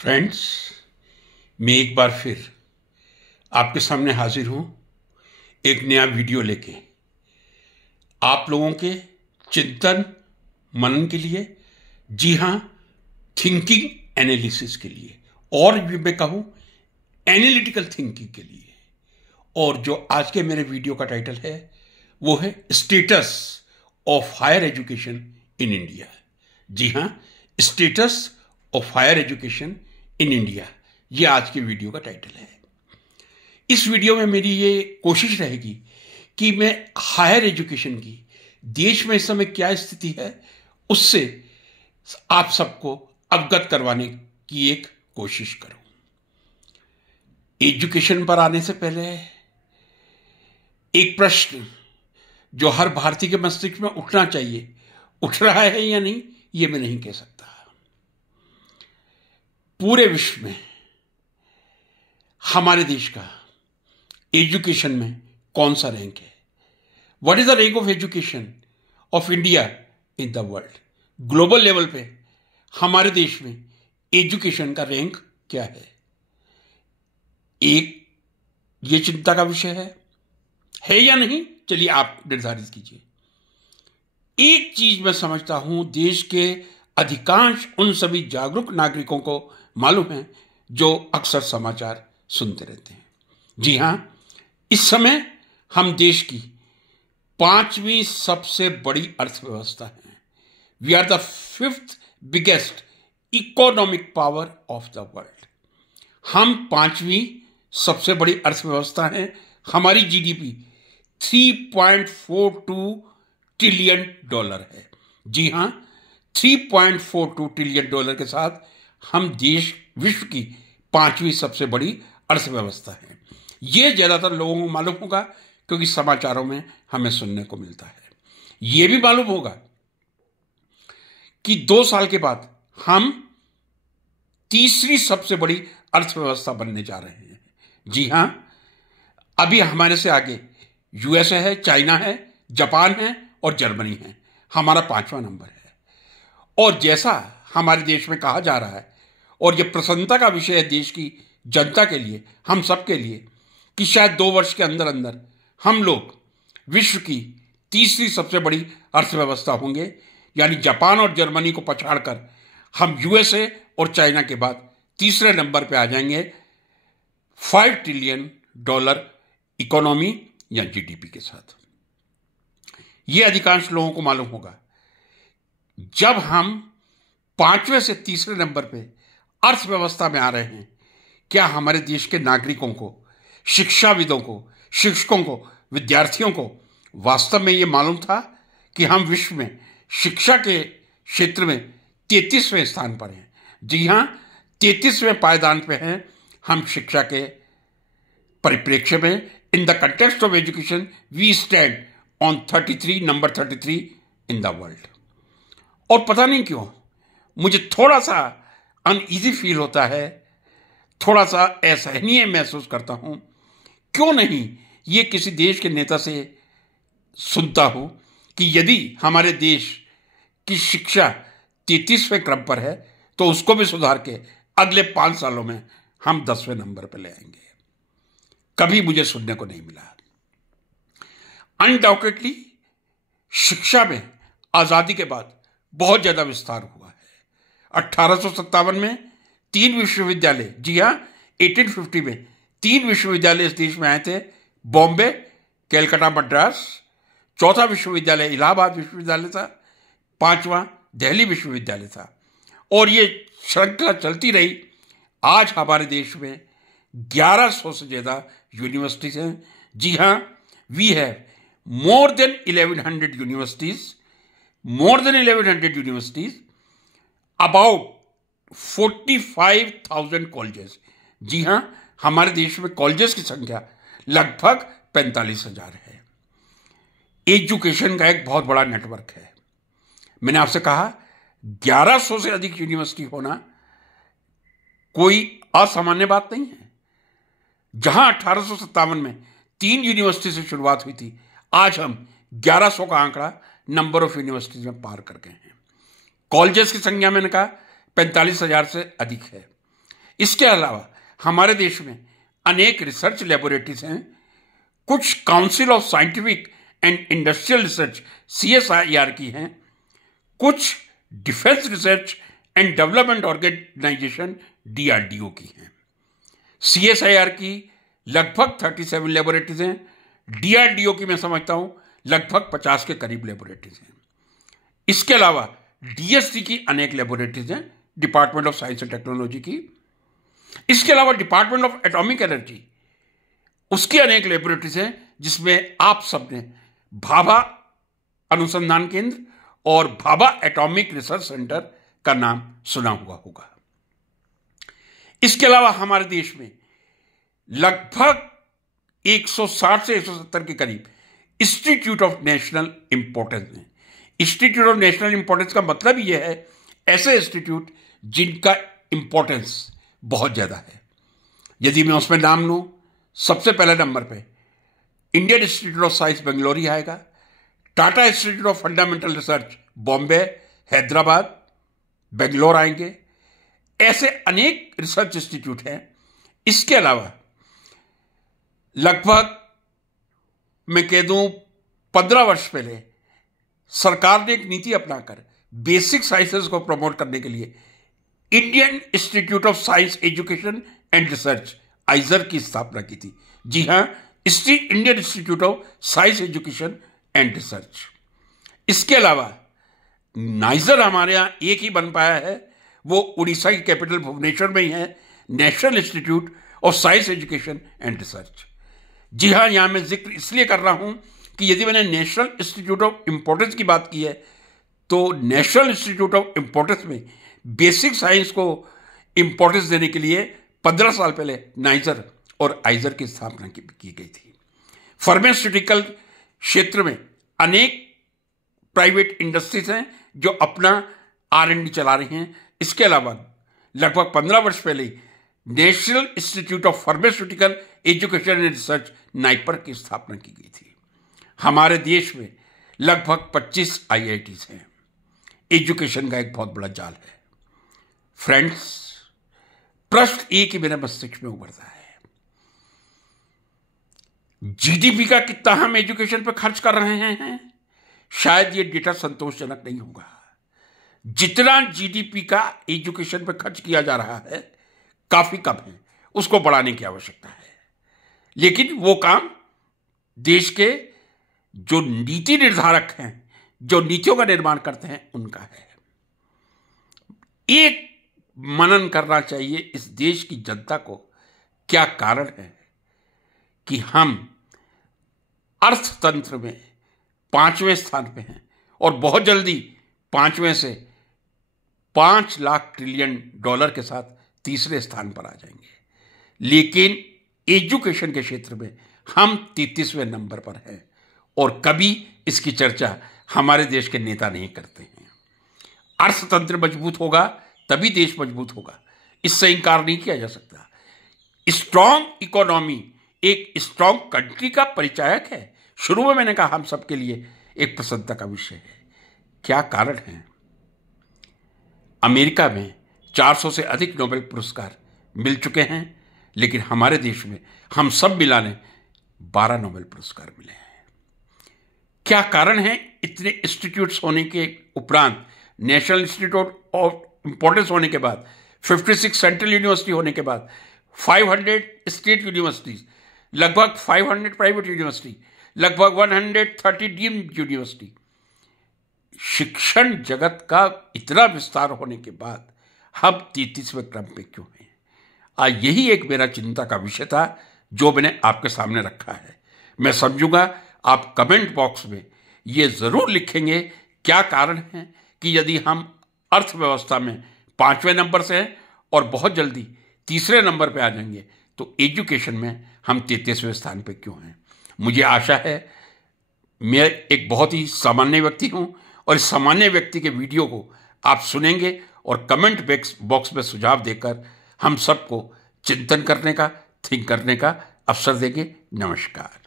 Friends, मैं एक बार फिर आपके सामने हाजिर हूं एक नया वीडियो लेके आप लोगों के चिंतन मनन के लिए। जी हां, थिंकिंग एनालिसिस के लिए, और भी मैं कहूं एनालिटिकल थिंकिंग के लिए। और जो आज के मेरे वीडियो का टाइटल है वो है status of higher education in India. जी हां, status of higher education in India, ये आज के वीडियो का टाइटल है। इस वीडियो में मेरी ये कोशिश रहेगी कि मैं हायर एजुकेशन की देश में इस समय क्या स्थिति है उससे आप सबको अवगत करवाने की एक कोशिश करूं। एजुकेशन पर आने से पहले एक प्रश्न जो हर भारतीय के मस्तिष्क में उठना चाहिए, उठ रहा है या नहीं ये मैं नहीं कह सकता। पूरे विश्व में हमारे देश का एजुकेशन में कौन सा रैंक है? What is the rank of education of India in the world? Global level पे हमारे देश में एजुकेशन का रैंक क्या है? एक ये चिंता का विषय है या नहीं? चलिए आप निर्धारित कीजिए। एक चीज मैं समझता हूं, देश के अधिकांश उन सभी जागरूक नागरिकों को मालूम है जो अक्सर समाचार सुनते रहते हैं। जी हां, इस समय हम देश की 5वीं सबसे बड़ी अर्थव्यवस्था है। We are the 5th biggest economic power of the world. हम 5वीं सबसे बड़ी अर्थव्यवस्था हैं। हमारी जीडीपी $3.42 ट्रिलियन है। जी हां, $3.42 ट्रिलियन के साथ हम देश विश्व की 5वीं सबसे बड़ी अर्थव्यवस्था है। यह ज्यादातर लोगों को मालूम होगा क्योंकि समाचारों में हमें सुनने को मिलता है। यह भी मालूम होगा कि 2 साल के बाद हम तीसरी सबसे बड़ी अर्थव्यवस्था बनने जा रहे हैं। जी हां, अभी हमारे से आगे यूएसए है, चाइना है, जापान है और जर्मनी है। हमारा 5वां नंबर है। और जैसा हमारे देश में कहा जा रहा है, और यह प्रसन्नता का विषय है देश की जनता के लिए, हम सब के लिए, कि शायद 2 वर्ष के अंदर अंदर हम लोग विश्व की तीसरी सबसे बड़ी अर्थव्यवस्था होंगे। यानी जापान और जर्मनी को पछाड़कर हम यूएसए और चाइना के बाद तीसरे नंबर पे आ जाएंगे, $5 ट्रिलियन इकोनॉमी या जीडीपी के साथ। यह अधिकांश लोगों को मालूम होगा। जब हम 5वें से तीसरे नंबर पे अर्थव्यवस्था में आ रहे हैं, क्या हमारे देश के नागरिकों को, शिक्षाविदों को, शिक्षकों को, विद्यार्थियों को वास्तव में यह मालूम था कि हम विश्व में शिक्षा के क्षेत्र में 33वें स्थान पर हैं? जी हां, 33वें पायदान पे हैं हम शिक्षा के परिप्रेक्ष्य में। In the context of education we stand on number 33 in the world. और पता नहीं क्यों मुझे थोड़ा सा अनईजी फील होता है, थोड़ा सा असहनीय महसूस करता हूं। क्यों नहीं ये किसी देश के नेता से सुनता हूं कि यदि हमारे देश की शिक्षा 33वें क्रम पर है तो उसको भी सुधार के अगले 5 सालों में हम 10वें नंबर पर ले आएंगे। कभी मुझे सुनने को नहीं मिला। अनडाउटेडली शिक्षा में आजादी के बाद बहुत ज्यादा विस्तार हुआ है। 1857 में 3 विश्वविद्यालय, जी हां, 1850 में 3 विश्वविद्यालय इस देश में आए थे। बॉम्बे, कलकत्ता, मद्रास। 4था विश्वविद्यालय इलाहाबाद विश्वविद्यालय था। 5वां दिल्ली विश्वविद्यालय था। और ये श्रृंखला चलती रही। आज हमारे देश में 1100 से ज्यादा यूनिवर्सिटीज हैं। जी हां, we have more than 1100 universities, about 45,000 colleges. जी हां, हमारे देश में कॉलेजेस की संख्या लगभग 45,000 है। एजुकेशन का एक बहुत बड़ा नेटवर्क है। मैंने आपसे कहा 1100 से अधिक यूनिवर्सिटी होना कोई असामान्य बात नहीं है। जहां 1857 में 3 यूनिवर्सिटी से शुरुआत हुई थी, आज हम 1100 का आंकड़ा नंबर ऑफ यूनिवर्सिटीज में पार कर गए हैं। कॉलेजेस की संख्या मैंने कहा 45,000 से अधिक है। इसके अलावा हमारे देश में अनेक रिसर्च लेबोरेटरीज हैं, कुछ council of scientific and industrial research CSIR की हैं, कुछ defence research and development organisation DRDO की हैं। CSIR की लगभग 37 लेबोरेटरीज हैं, DRDO की मैं समझता हूं लगभग 50 के करीब लेबोरेटरीज हैं। इसके अलावा DSC की अनेक लेबोरेटरीज हैं, department of science and technology की। इसके अलावा डिपार्टमेंट ऑफ एटॉमिक एनर्जी, उसकी अनेक लेबोरेटरीज हैं, जिसमें आप सबने भाभा अनुसंधान केंद्र और भाभा एटॉमिक रिसर्च सेंटर का नाम सुना हुआ होगा। इसके अलावा हमारे देश में लगभग 160 से 170 के करीब इंस्टीट्यूट ऑफ नेशनल इंपॉर्टेंस है। इंस्टीट्यूट ऑफ नेशनल इंपॉर्टेंस का मतलब यह है ऐसे इंस्टीट्यूट जिनका इंपॉर्टेंस बहुत ज्यादा है। यदि मैं उसमें नाम लूं, सबसे पहले नंबर पे Indian Institute of Science Bangalore आएगा, Tata Institute of Fundamental Research Bombay, Hyderabad, Bangalore आएंगे। ऐसे अनेक रिसर्च इंस्टीट्यूट हैं। इसके अलावा लगभग मैं कह दूं 15 वर्ष पहले सरकार ने एक नीति अपनाकर बेसिक साइंसेस को प्रमोट करने के लिए Indian Institute of Science Education and research आइजर की स्थापना की थी। जी हां, Indian Institute of Science Education and research. इसके अलावा नाइजर हमारे यहां एक ही बन पाया है, वो उड़ीसा की कैपिटल भुवनेश्वर में ही है, National Institute of Science Education and Research. जी हां, यहां मैं जिक्र इसलिए कर रहा हूं कि यदि मैंने नेशनल इंस्टीट्यूट ऑफ इंपॉर्टेंस की बात की है, तो नेशनल इंस्टीट्यूट ऑफ इंपॉर्टेंस में बेसिक साइंस को इंपॉर्टेंस देने के लिए 15 साल पहले नाइजर और आइजर की स्थापना की गई थी। फार्मास्यूटिकल क्षेत्र में अनेक प्राइवेट इंडस्ट्रीज हैं जो अपना R&D चला रही हैं। इसके अलावा लगभग 15 वर्ष पहले national Institute of pharmaceutical education and research NIPER की स्थापना की गई थी। हमारे देश में लगभग 25 IITs हैं। एजुकेशन का एक बहुत बड़ा जाल है। फ्रेंड्स, प्रश्न एक ही मेरे मस्तिष्क में उभरता है, GDP का कितना हम एजुकेशन पर खर्च कर रहे हैं? शायद यह डेटा संतोषजनक नहीं होगा। जितना GDP का एजुकेशन पर खर्च किया जा रहा है काफी कम है, उसको बढ़ाने की आवश्यकता है। लेकिन वो काम देश के जो नीति निर्धारक हैं, जो नीतियों का निर्माण करते हैं, उनका है। एक मनन करना चाहिए इस देश की जनता को, क्या कारण है कि हम अर्थतंत्र में 5वें स्थान पे हैं और बहुत जल्दी 5वें से $5 लाख ट्रिलियन के साथ तीसरे स्थान पर आ जाएंगे। लेकिन एजुकेशन के क्षेत्र में हम 33वें नंबर पर हैं और कभी इसकी चर्चा हमारे देश के नेता नहीं करते हैं। अर्थतंत्र मजबूत होगा तभी देश मजबूत होगा, इससे इंकार नहीं किया जा सकता। स्ट्रॉन्ग इकोनॉमी एक स्ट्रॉन्ग कंट्री का परिचायक है। शुरू में मैंने कहा हम सबके लिए एक प्रसन्नता का विषय है। क्या कारण है? अमेरिका में 400 से अधिक नोबेल पुरस्कार मिल चुके हैं, लेकिन हमारे देश में हम सब मिलाने 12 नोबेल पुरस्कार मिले हैं। क्या कारण है? इतने इंस्टीट्यूट्स होने के उपरांत, नेशनल इंस्टीट्यूट ऑफ इंपॉर्टेंस होने के बाद, 56 सेंट्रल यूनिवर्सिटी होने के बाद, 500 स्टेट यूनिवर्सिटीज, लगभग 500 प्राइवेट यूनिवर्सिटी, लगभग 130 डीम्ड यूनिवर्सिटी, शिक्षण जगत का इतना विस्तार होने के बाद हम 33वें क्रम पे क्यों हैं? यही एक मेरा चिंता का विषय था जो मैंने आपके सामने रखा है। मैं समझूंगा आप कमेंट बॉक्स में ये जरूर लिखेंगे क्या कारण है कि यदि हम अर्थव्यवस्था में 5वें नंबर से हैं और बहुत जल्दी तीसरे नंबर पे आ जाएंगे, तो एजुकेशन में हम 33वें स्थान पे क्यों हैं? मुझे आशा है मैं एक बहुत ही सामान्य व्यक्ति हूं और इस सामान्य व्यक्ति के वीडियो को आप सुनेंगे और कमेंट बॉक्स में सुझाव देकर हम सबको चिंतन करने का, थिंक करने का अवसर देंगे। नमस्कार।